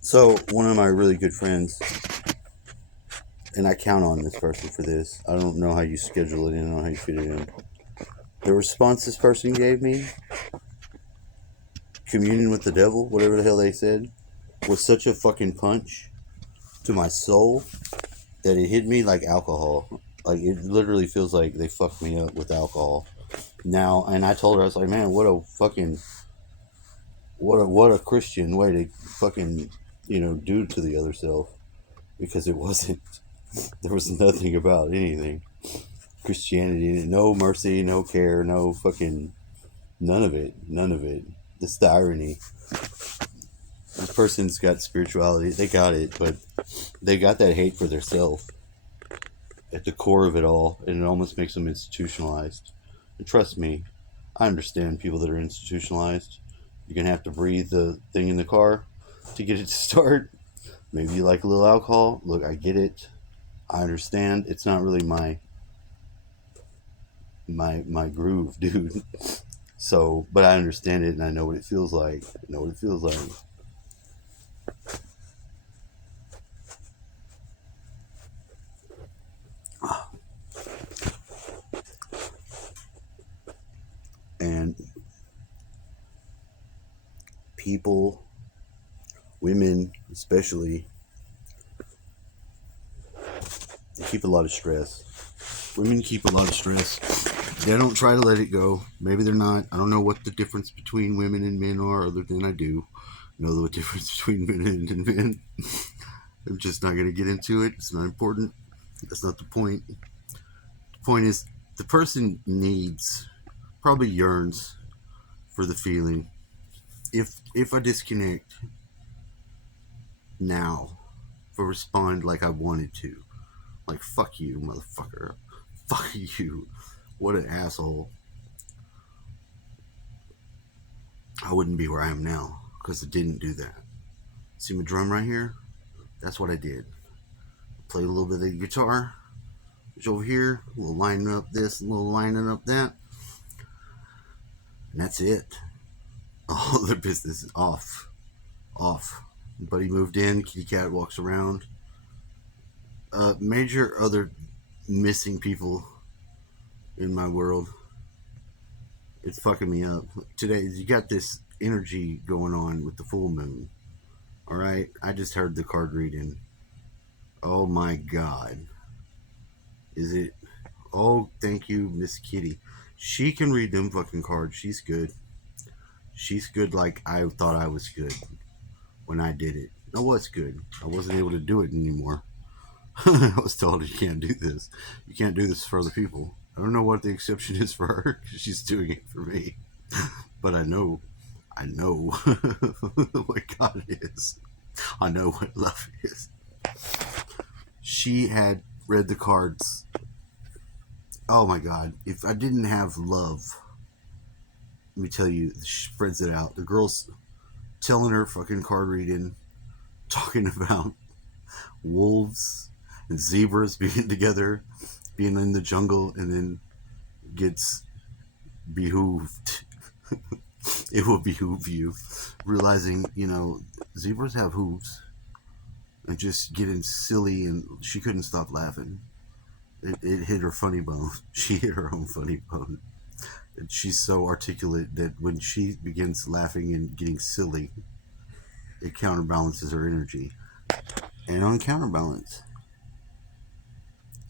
So, one of my really good friends, and I count on this person for this. I don't know how you schedule it in, I don't know how you fit it in. The response this person gave me, communion with the devil, whatever the hell they said, was such a fucking punch to my soul that it hit me like alcohol. Like, it literally feels like they fucked me up with alcohol. Now, and I told her, I was like, man, what a fucking, what a Christian way to fucking, do to the other self. Because it wasn't. There was nothing about anything. Christianity, no mercy, no care, no fucking, none of it. None of it. That's the irony. This person's got spirituality, they got it, but they got that hate for their self at the core of it all, and it almost makes them institutionalized. And trust me, I understand people that are institutionalized. You're gonna have to breathe the thing in the car to get it to start. Maybe you like a little alcohol. Look, I get it. I understand. It's not really my groove, dude. So, but I understand it, and I know what it feels like. I know what it feels like. And people, women especially, they keep a lot of stress. Women keep a lot of stress. They don't try to let it go. Maybe they're not. I don't know what the difference between women and men are, other than I do know the difference between men and men. I'm just not going to get into it. It's not important. That's not the point. The point is, the person needs, probably yearns for the feeling. If I disconnect now, if I respond like I wanted to, like fuck you, motherfucker, fuck you, what an asshole, I wouldn't be where I am now because I didn't do that. See my drum right here? That's what I did. Play a little bit of the guitar. It's over here. A little lining up this, a little lining up that. And that's it. All the business is off. Off. Buddy moved in. Kitty cat walks around. Major other missing people in my world. It's fucking me up. Today, you got this energy going on with the full moon. All right? I just heard the card reading. Oh my god. Is it? Oh, thank you, Miss Kitty. She can read them fucking cards. She's good. She's good like I thought I was good when I did it. I was good. I wasn't able to do it anymore. I was told you can't do this. You can't do this for other people. I don't know what the exception is for her because she's doing it for me. But I know what God is. I know what love is. She had read the cards. Oh my God. If I didn't have love, let me tell you, she spreads it out. The girl's telling her fucking card reading, talking about wolves and zebras being together, being in the jungle, and then gets behooved. It will behoove you, realizing, zebras have hooves, and just getting silly, and she couldn't stop laughing. It hit her funny bone. She hit her own funny bone. And she's so articulate that when she begins laughing and getting silly, it counterbalances her energy. And on counterbalance,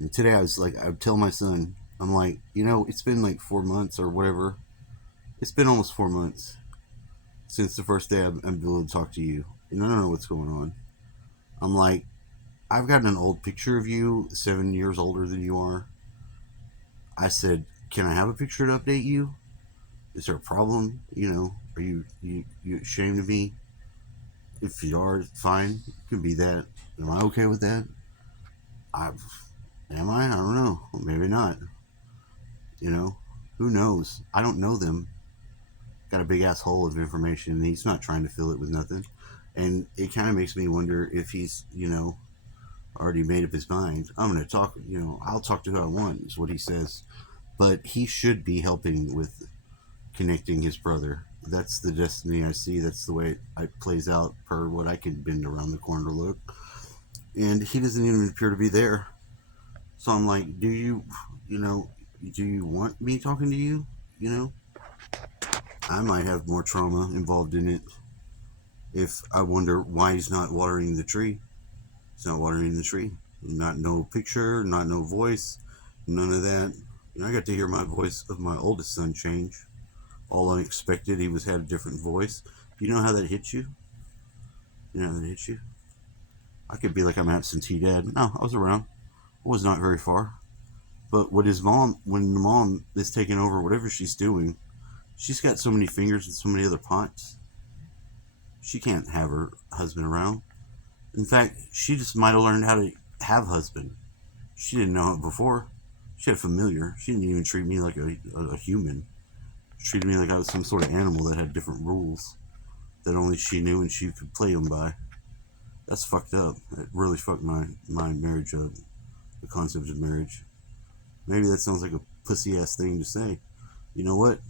and today I was like, I would tell my son, I'm like, it's been like 4 months or whatever. It's been almost 4 months since the first day I'm able to talk to you, and I don't know what's going on. I'm like, I've got an old picture of you, 7 years older than you are. I said, can I have a picture to update you? Is there a problem? Are you ashamed of me? If you are, fine. It can be that. Am I okay with that? I am I? I don't know. Maybe not. Who knows? I don't know them. Got a big ass hole of information, and he's not trying to fill it with nothing. And it kind of makes me wonder if he's, already made up his mind. I'm going to talk, I'll talk to who I want, is what he says. But he should be helping with connecting his brother. that's the destiny I see. That's the way it plays out per what I can bend around the corner to look. And he doesn't even appear to be there. So I'm like, you know, do you want me talking to you? You know, I might have more trauma involved in it if I wonder why he's not watering the tree. He's not watering the tree. Not no picture, not no voice, none of that. You know, I got to hear my voice of my oldest son change. All unexpected. He was had a different voice. You know how that hits you? You know how that hits you? I could be like I'm absentee dad. No, I was around. I was not very far. But what his mom, when the mom is taking over whatever she's doing, she's got so many fingers and so many other pots. She can't have her husband around. In fact, she just might have learned how to have husband. She didn't know it before. She had a familiar. She didn't even treat me like a human. She treated me like I was some sort of animal that had different rules that only she knew and she could play them by. That's fucked up. It really fucked my marriage up. The concept of marriage. Maybe that sounds like a pussy ass thing to say. You know what?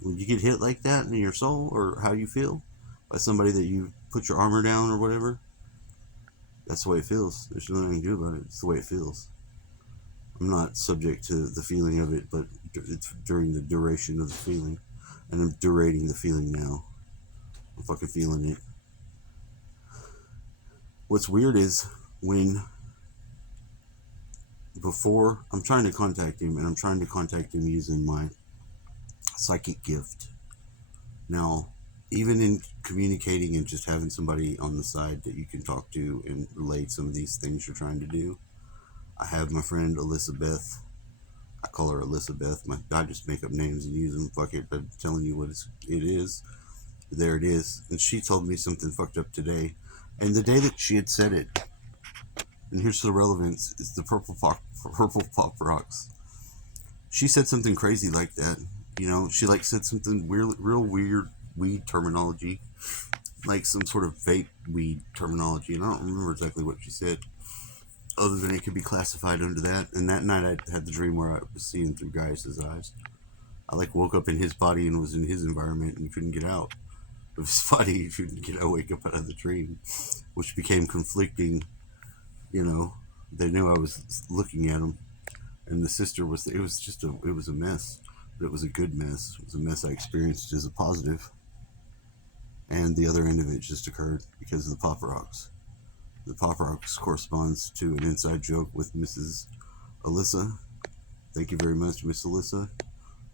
When you get hit like that in your soul or how you feel by somebody that you put your armor down or whatever, that's the way it feels. There's nothing you can do about it. It's the way it feels. I'm not subject to the feeling of it, but it's during the duration of the feeling. And I'm durating the feeling now. I'm fucking feeling it. What's weird is when before I'm trying to contact him, and I'm trying to contact him using my psychic gift. Now, even in communicating and just having somebody on the side that you can talk to and relate some of these things you're trying to do, I have my friend Elizabeth. I call her Elizabeth. I just make up names and use them. Fuck it. I'm telling you what it is. There it is. And she told me something fucked up today. And the day that she had said it, and here's the relevance, is the purple pop rocks. She said something crazy like that. You know, she like said something real weird weed terminology, like some sort of vape weed terminology. And I don't remember exactly what she said, other than it could be classified under that. And that night I had the dream where I was seeing through Gaius's eyes. I like woke up in his body and was in his environment and couldn't get out of his body. Couldn't get out, wake up out of the dream, which became conflicting. You know, they knew I was looking at him, and the sister was. It was just it was a mess, but it was a good mess. It was a mess I experienced as a positive, and the other end of it just occurred because of the Pop Rocks. The Pop Rocks corresponds to an inside joke with Mrs. Alyssa. Thank you very much, Miss Alyssa,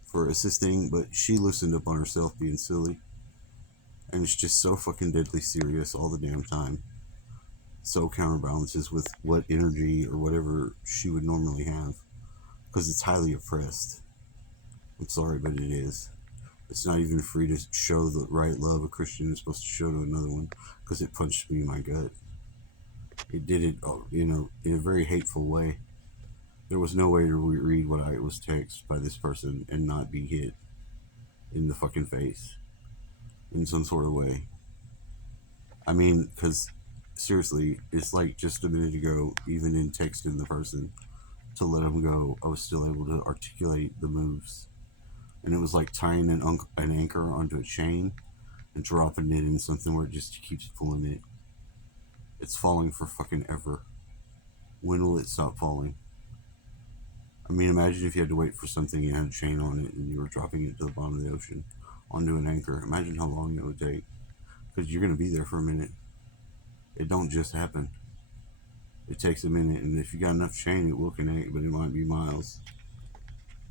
for assisting, but she loosened up on herself being silly. And it's just so fucking deadly serious all the damn time. So counterbalances with what energy or whatever she would normally have. Because it's highly oppressed. I'm sorry, but it is. It's not even free to show the right love a Christian is supposed to show to another one. Because it punched me in my gut. It did it, you know, in a very hateful way. There was no way to read what I was texted by this person and not be hit in the fucking face in some sort of way. I mean, because seriously, it's like just a minute ago, even in texting the person to let them go, I was still able to articulate the moves. And it was like tying an anchor onto a chain and dropping it in something where it just keeps pulling it. It's falling for fucking ever. When will it stop falling? I mean, imagine if you had to wait for something and had a chain on it and you were dropping it to the bottom of the ocean onto an anchor. Imagine how long it would take. Because you're going to be there for a minute. It don't just happen. It takes a minute, and if you got enough chain, it will connect, but it might be miles.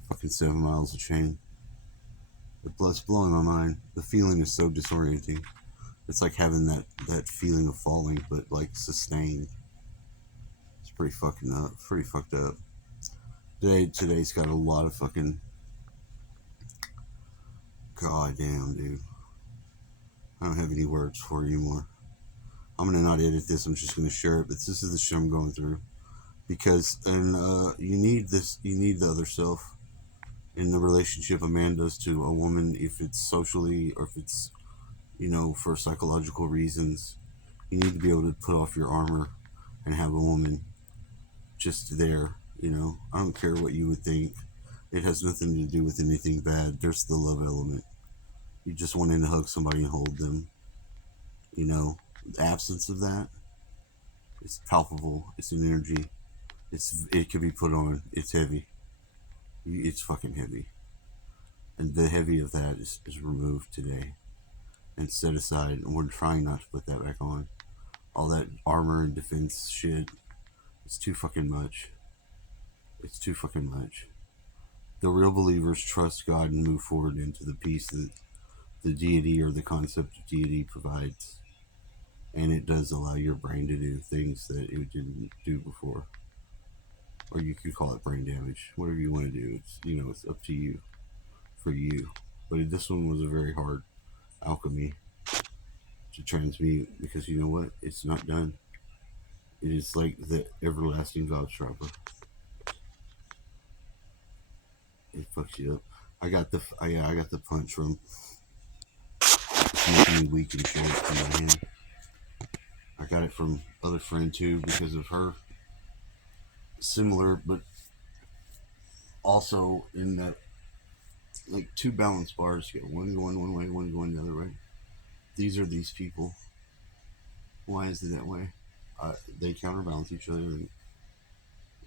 Fucking 7 miles of chain. It's blowing my mind. The feeling is so disorienting. It's like having that feeling of falling, but like sustained. It's pretty fucking up. Pretty fucked up. Today's got a lot of fucking. God damn, dude. I don't have any words for you anymore. I'm gonna not edit this. I'm just gonna share it. But this is the shit I'm going through because, and you need this. You need the other self in the relationship a man does to a woman, if it's socially or if it's, you know, for psychological reasons. You need to be able to put off your armor and have a woman just there. You know, I don't care what you would think. It has nothing to do with anything bad. There's the love element. You just wanting to hug somebody and hold them. You know, the absence of that, it's palpable. It's an energy. It can be put on. It's heavy. It's fucking heavy. And the heavy of that is removed today and set aside. And we're trying not to put that back on. All that armor and defense shit, it's too fucking much. It's too fucking much. The real believers trust God and move forward into the peace that the deity or the concept of deity provides. And it does allow your brain to do things that it didn't do before. Or you could call it brain damage. Whatever you want to do. It's, you know, it's up to you. For you. But this one was a very hard alchemy to transmute, because you know what? It's not done. It is like the everlasting gobstopper. It fucks you up. I got the punch from making me weak and short in my hand. I got it from other friend too because of her. Similar, but also in that, like, two balance bars. You got one going one way, one going the other way. These are these people. Why is it that way? They counterbalance each other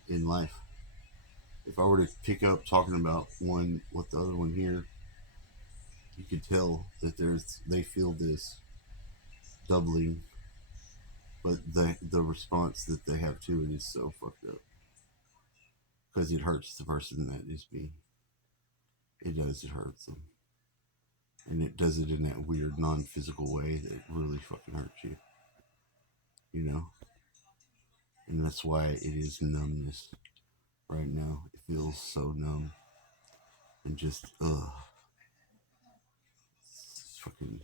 in life. If I were to pick up talking about one with the other one here, you could tell that they feel this doubling, but the response that they have to it is so fucked up because it hurts the person that is being. It hurts them, and it does it in that weird non-physical way that really fucking hurts you. You know, and that's why it is numbness right now. It feels so numb and just it's fucking.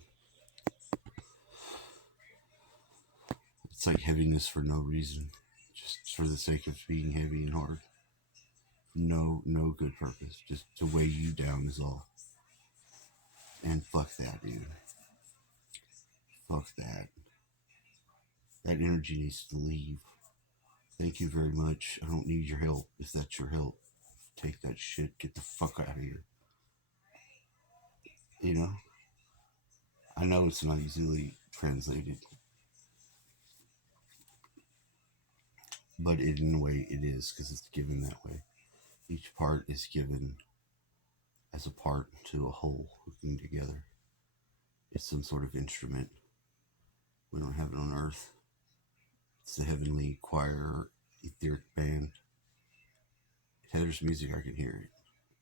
It's like heaviness for no reason, just for the sake of being heavy and hard. No good purpose, just to weigh you down is all. And fuck that, dude. Fuck that. That energy needs to leave. Thank you very much. I don't need your help. If that's your help, take that shit. Get the fuck out of here. You know? I know it's not easily translated, but in a way it is, because it's given that way. Each part is given as a part to a whole hooking together. It's some sort of instrument. We don't have it on Earth. It's the heavenly choir, etheric band. Heather's music, I can hear it.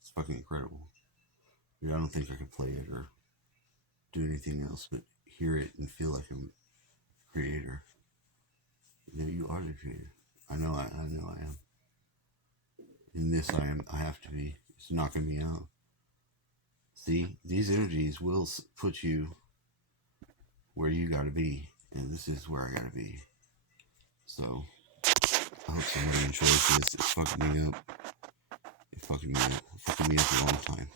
It's fucking incredible. Dude, I don't think I could play it or do anything else but hear it and feel like I'm a creator. You know, you are the creator. I know I am. In this I have to be. It's knocking me out. See, these energies will put you where you gotta be, and this is where I gotta be. So, I hope somebody enjoys this. It's fucking me up. It fucking me up. It fucking me up a long time.